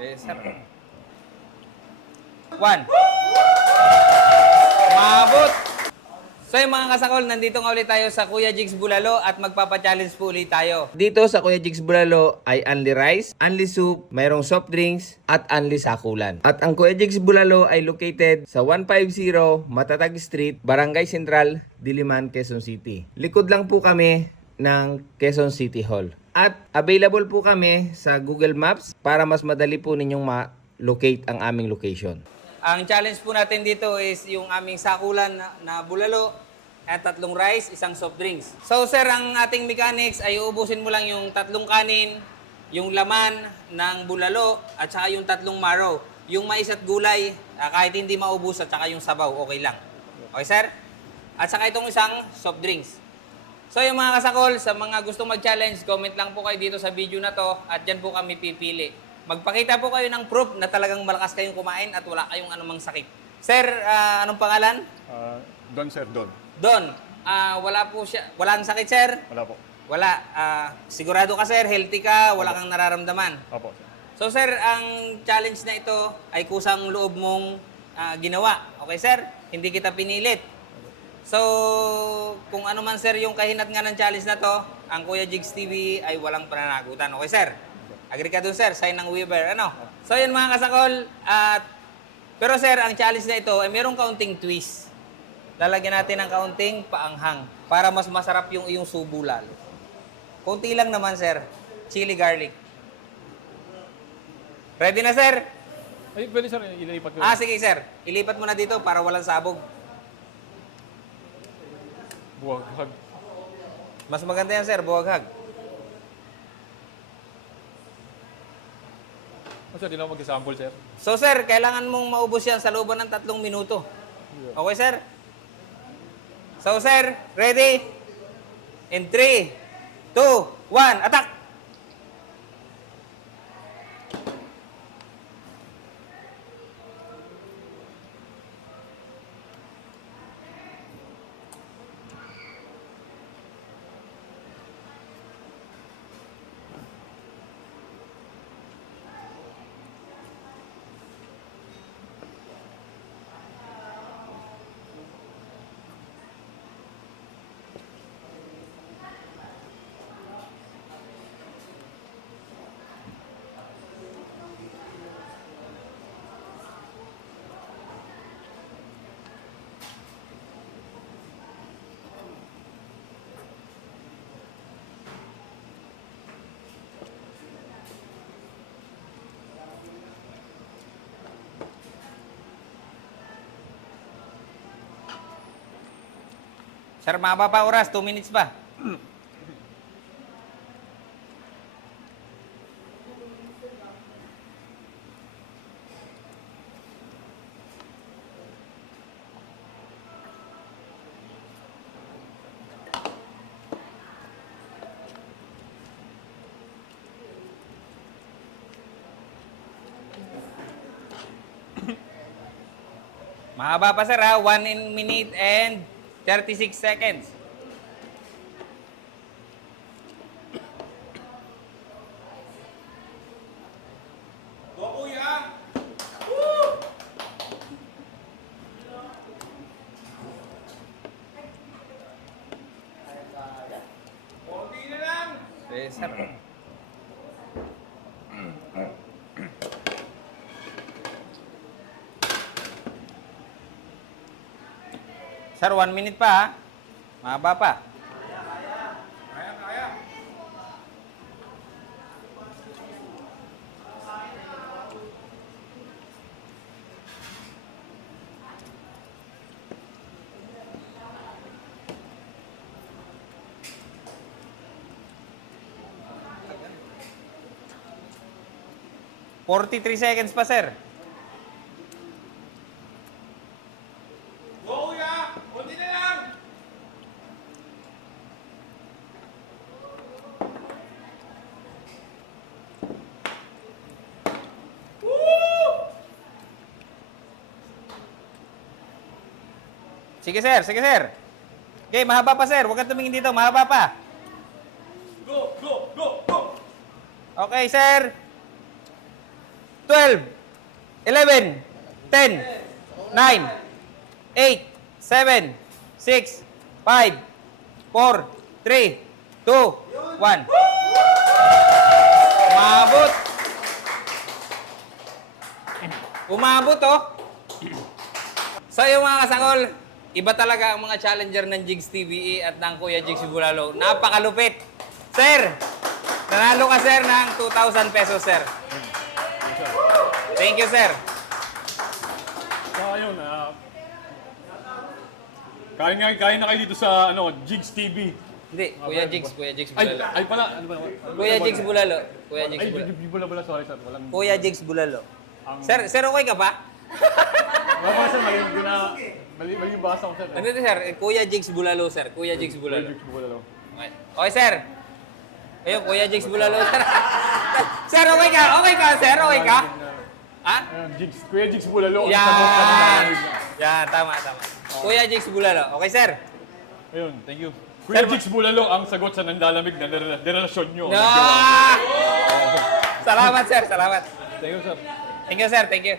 Sir. One. Mabot. So yung mga kasakol, nandito nga ulit tayo sa Kuya Jigs Bulalo at magpapa-challenge po ulit tayo. Dito sa Kuya Jigs Bulalo ay only rice, only soup, mayroong soft drinks at only sakulan. At ang Kuya Jigs Bulalo ay located sa 150 Matatag Street, Barangay Central, Diliman, Quezon City. Likod lang po kami ng Quezon City Hall. At available po kami sa Google Maps para mas madali po ninyong ma-locate ang aming location. Ang challenge po natin dito is yung aming sakulan na bulalo at 3 rice, 1 soft drinks. So sir, ang ating mechanics ay uubusin mo lang yung 3 kanin, yung laman ng bulalo at saka yung 3 marrow. Yung mais at gulay, kahit hindi maubos at saka yung sabaw, okay lang. Okay sir? At saka itong 1 soft drinks. So yung mga kasakol, sa mga gustong mag-challenge, comment lang po kayo dito sa video na to at dyan po kami pipili. Magpakita po kayo ng proof na talagang malakas kayong kumain at wala kayong anumang sakit. Sir, anong pangalan? Don, sir, Don. Don. Wala po siya. Walang sakit, sir? Wala po. Wala. Sigurado ka, sir? Healthy ka? Wala kang nararamdaman? Opo, sir. So, sir, ang challenge na ito ay kusang loob mong ginawa. Okay, sir? Hindi kita pinilit. So, kung ano man, sir, yung kahinat nga ng challenge na to, ang Kuya Jigs TV ay walang pananagutan. Okay, sir? Agree ka dun, sir? Sign ng Weaver. Ano? So, yun mga kasakol. Pero, sir, ang challenge na ito ay mayroong kaunting twist. Lalagyan natin ng kaunting paanghang para mas masarap yung iyong subo lalo. Kunti lang naman, sir. Chili garlic. Ready na, sir? Ay, pwede, sir. Ililipat ko. Sige, sir. Ilipat mo na dito para walang sabog. Buwag. Mas maganda yan, sir. Buwaghag. Sir, di na ako mag-sample, sir. So, sir, kailangan mong maubos yan sa looban ng 3 minuto. Okay, sir? So, sir, ready? In 3, 2, 1, attack! Sir, mababa pa oras. 2 minutes pa. Mahaba pa, sir, ha? 1 minute and 36 seconds. Go, kuya! Konti na lang! Sir. Sir, 1 minute pa, ha? Mahaba pa. Kaya. 43 seconds pa, sir. Go, kuya! Konti na lang! Sige, sir. Sige, sir. Okay, mahaba pa, sir. Huwag kang tumingin dito. Mahaba pa. Go! Okay, sir. 12, 11, 10, 9, 8, 7, 6, 5, 4, 3, 2, 1. Umabot. Umabot, oh. So, yung mga kasangol, iba talaga ang mga challenger ng Jigs TVE at ng Kuya Jigs Bulalo. Napakalupit. Sir, nanalo ka, sir, ng 2,000 pesos, sir. Thank you, sir. So, ayun, kain na kayo dito sa Jigs TV. Hindi, Kuya Jigs Bulalo. Ay pala, ano ba? Kuya Jigs Bulalo. Kuya Jigs Ay, Bulalo. bula, sorry sir. Walang... Kuya Jigs Bulalo. Sir, okay ka pa? Wala pa sir, mali yung basa ko sir. Ano ito, sir? Kuya Jigs Bulalo, sir. Kuya Jigs Bulalo. Jigs Bulalo. Okay. Okay, sir. Ayun, Kuya Jigs Bulalo, sir. Sir, okay ka? Okay ka, sir? Okay ka? Ha? Ayun, Kuya Jigs Bulalo. ang Yan! sagot sa mga- Yan, tama. Kuya Jigs Bulalo. Okay, sir? Ayun, thank you. Kuya Jigs Bulalo ang sagot sa nanlalamig na relasyon nyo. No! Salamat, sir. Salamat. Thank you sir. Thank you, sir. Thank you.